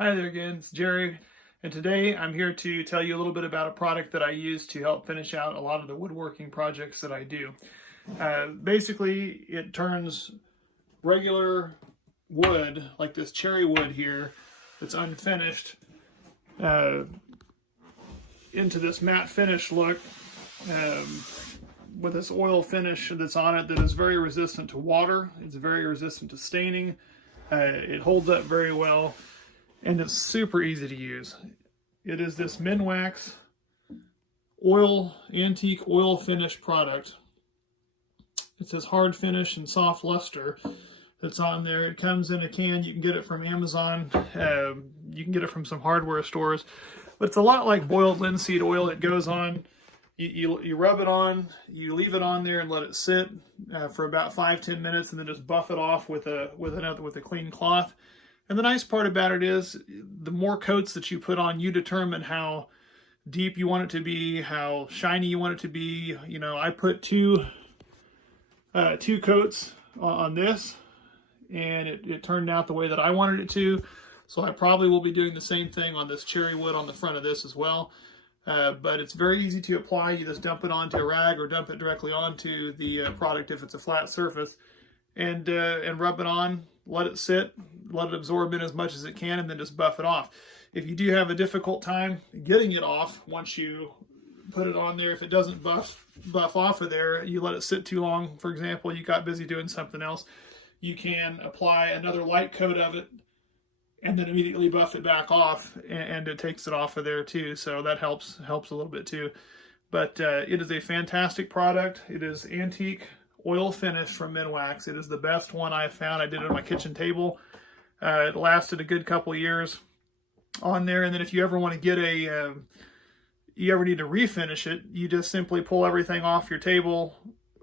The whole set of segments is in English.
Hi there again, it's Jerry, and today I'm here to tell you a little bit about a product that I use to help finish out a lot of the woodworking projects that I do. Basically, it turns regular wood, like this cherry wood here, that's unfinished, uh, into this matte finish look with this oil finish that's on it that is very resistant to water. It's very resistant to staining. It holds up very well. And it's super easy to use. It is this Minwax Antique Oil Finish product. It says hard finish and soft luster that's on there. It comes in a can. You can get it from Amazon. You can get it from some hardware stores. But it's a lot like boiled linseed oil. It goes on. You rub it on. You leave it on there and let it sit for about 5-10 minutes, and then just buff it off with a clean cloth. And the nice part about it is the more coats that you put on, you determine how deep you want it to be, how shiny you want it to be. You know, I put two coats on this, and it turned out the way that I wanted it to. So I probably will be doing the same thing on this cherry wood on the front of this as well. But it's very easy to apply. You just dump it onto a rag or dump it directly onto the product if it's a flat surface, and rub it on. Let it sit, let it absorb in as much as it can, and then just buff it off. If you do have a difficult time getting it off once you put it on there, if it doesn't buff off of there, you let it sit too long, for example, you got busy doing something else, you can apply another light coat of it and then immediately buff it back off, and it takes it off of there too, so that helps a little bit too. But it is a fantastic product. It is antique oil finish from Minwax. It is the best one I've found. I did it on my kitchen table. It lasted a good couple years on there. And then if you ever want to get you ever need to refinish it, you just simply pull everything off your table,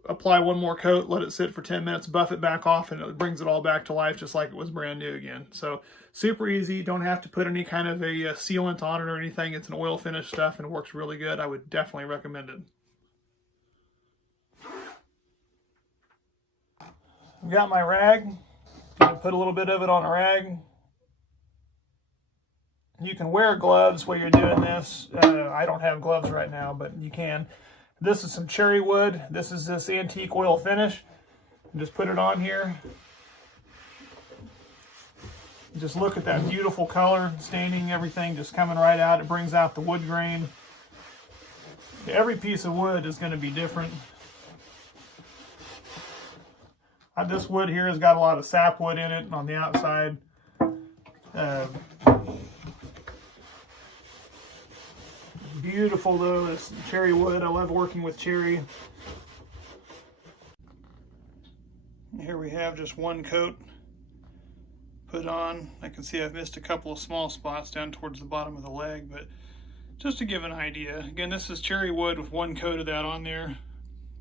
apply one more coat, let it sit for 10 minutes, buff it back off, and it brings it all back to life just like it was brand new again. So super easy. You don't have to put any kind of a sealant on it or anything. It's an oil finish stuff and it works really good. I would definitely recommend it. I've got my rag. Gonna put a little bit of it on a rag. You can wear gloves while you're doing this. I don't have gloves right now, but you can. This is some cherry wood. This is this antique oil finish. Just put it on here. Just look at that beautiful color, staining, everything just coming right out. It brings out the wood grain. Every piece of wood is going to be different. This wood here has got a lot of sapwood in it on the outside. Beautiful though, this cherry wood. I love working with cherry. Here we have just one coat put on. I can see I've missed a couple of small spots down towards the bottom of the leg, but just to give an idea. Again, this is cherry wood with one coat of that on there,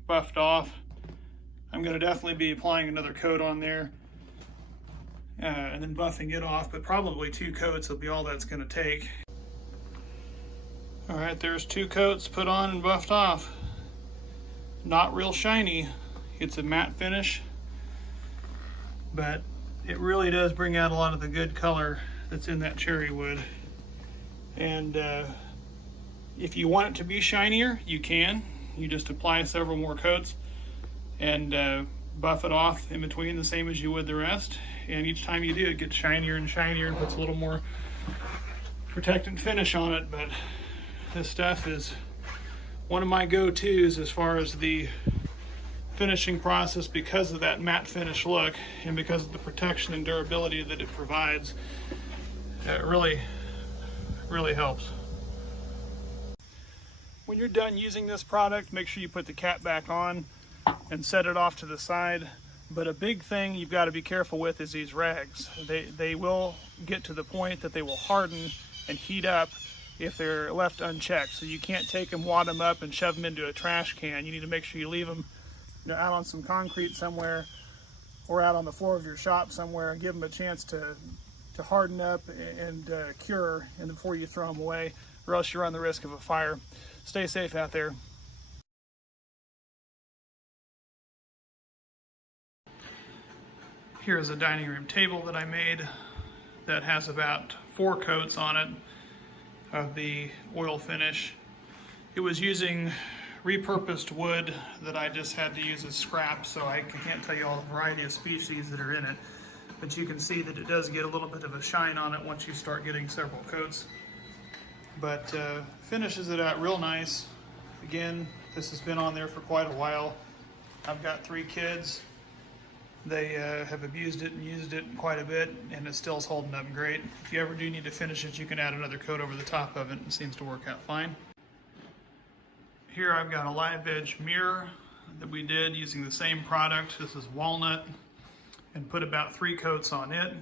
buffed off. I'm going to definitely be applying another coat on there and then buffing it off, but probably 2 coats will be all that's going to take. All right, there's 2 coats put on and buffed off. Not real shiny. It's a matte finish, but it really does bring out a lot of the good color that's in that cherry wood. And if you want it to be shinier, you can. You just apply several more coats and buff it off in between the same as you would the rest, and each time you do it gets shinier and shinier and puts a little more protectant finish on it. But this stuff is one of my go-tos as far as the finishing process because of that matte finish look and because of the protection and durability that it provides. It really helps. When you're done using this product, make sure you put the cap back on and set it off to the side. But a big thing you've got to be careful with is these rags. They will get to the point that they will harden and heat up if they're left unchecked. So you can't take them, wad them up, and shove them into a trash can. You need to make sure you leave them, out on some concrete somewhere or out on the floor of your shop somewhere and give them a chance to harden up and cure, and before you throw them away, or else you run the risk of a fire. Stay safe out there. Here's a dining room table that I made that has about 4 coats on it of the oil finish. It was using repurposed wood that I just had to use as scrap, so I can't tell you all the variety of species that are in it. But you can see that it does get a little bit of a shine on it once you start getting several coats. But finishes it out real nice. Again, this has been on there for quite a while. I've got 3 kids. They have abused it and used it quite a bit, and it still is holding up great. If you ever do need to finish it, you can add another coat over the top of it, and it seems to work out fine. Here I've got a live edge mirror that we did using the same product. This is walnut, and put about 3 coats on it.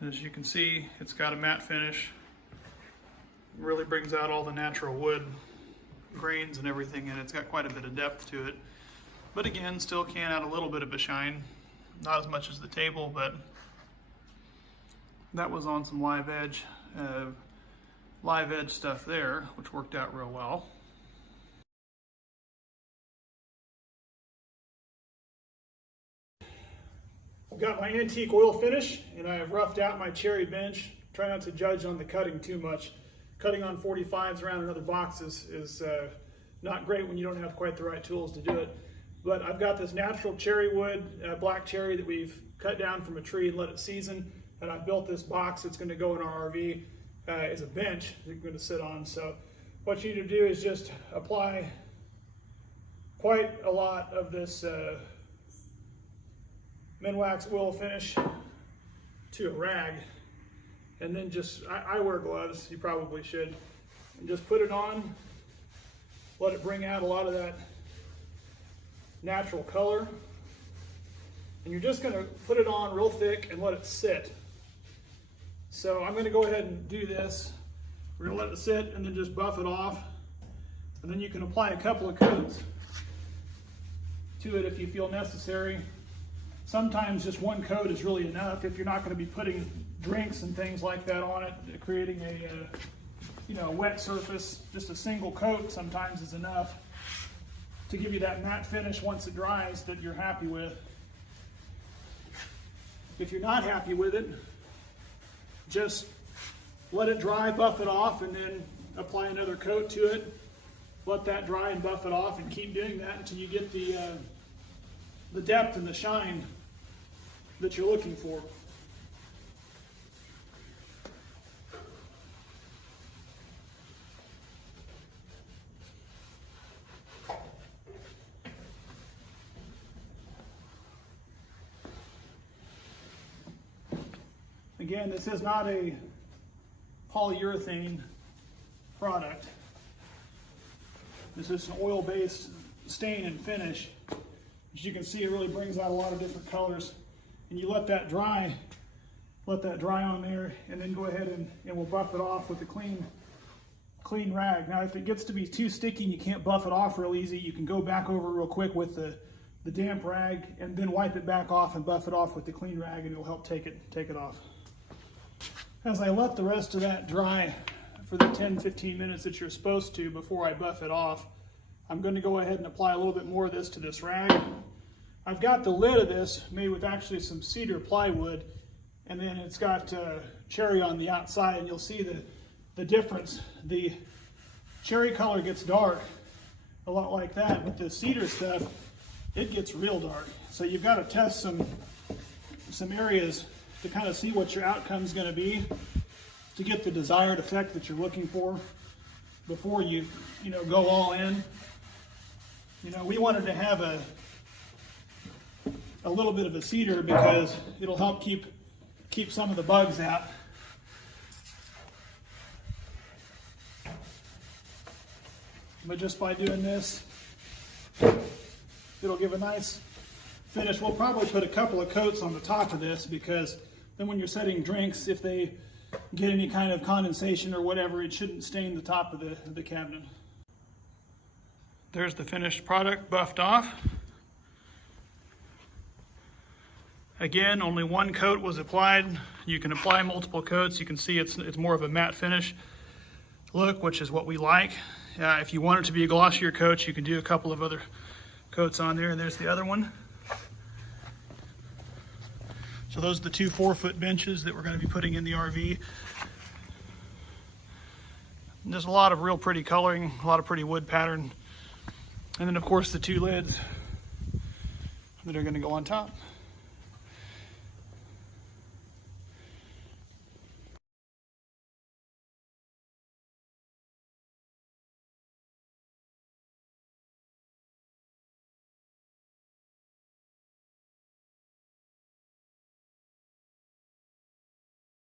And as you can see, it's got a matte finish. It really brings out all the natural wood grains and everything, and it's got quite a bit of depth to it. But again, still can add a little bit of a shine. Not as much as the table, but that was on some live edge stuff there, which worked out real well. I've got my antique oil finish, and I have roughed out my cherry bench. Try not to judge on the cutting too much. Cutting on 45s around another box is not great when you don't have quite the right tools to do it. But I've got this natural cherry wood, black cherry that we've cut down from a tree and let it season. And I've built this box that's going to go in our RV as a bench that you're going to sit on. So what you need to do is just apply quite a lot of this Minwax oil finish to a rag, and then just, I wear gloves, you probably should, and just put it on, let it bring out a lot of that natural color, and you're just going to put it on real thick and let it sit. So I'm going to go ahead and do this. We're going to let it sit and then just buff it off, and then you can apply a couple of coats to it if you feel necessary. Sometimes just 1 coat is really enough if you're not going to be putting drinks and things like that on it, creating a wet surface. Just a single coat sometimes is enough to give you that matte finish once it dries that you're happy with. If you're not happy with it, just let it dry, buff it off, and then apply another coat to it. Let that dry and buff it off, and keep doing that until you get the depth and the shine that you're looking for. Again, this is not a polyurethane product. This is an oil-based stain and finish. As you can see, it really brings out a lot of different colors. And you let that dry on there, and then go ahead and we'll buff it off with a clean rag. Now, if it gets to be too sticky and you can't buff it off real easy, you can go back over real quick with the damp rag and then wipe it back off and buff it off with the clean rag, and it'll help take it off. As I let the rest of that dry for the 10-15 minutes that you're supposed to before I buff it off, I'm going to go ahead and apply a little bit more of this to this rag. I've got the lid of this made with actually some cedar plywood, and then it's got cherry on the outside, and you'll see the difference. The cherry color gets dark, a lot like that, but the cedar stuff, it gets real dark. So you've got to test some areas to kind of see what your outcome's going to be to get the desired effect that you're looking for before you go all in. We wanted to have a little bit of a cedar because it'll help keep some of the bugs out. But just by doing this, it'll give a nice finish. We'll probably put a couple of coats on the top of this, because then when you're setting drinks, if they get any kind of condensation or whatever, it shouldn't stain the top of the cabinet. There's the finished product buffed off. Again, only 1 coat was applied. You can apply multiple coats. You can see it's more of a matte finish look, which is what we like. If you want it to be a glossier coat, you can do a couple of other coats on there. There's the other one. So those are the two 4-foot benches that we're going to be putting in the RV. And there's a lot of real pretty coloring, a lot of pretty wood pattern. And then of course the two lids that are going to go on top.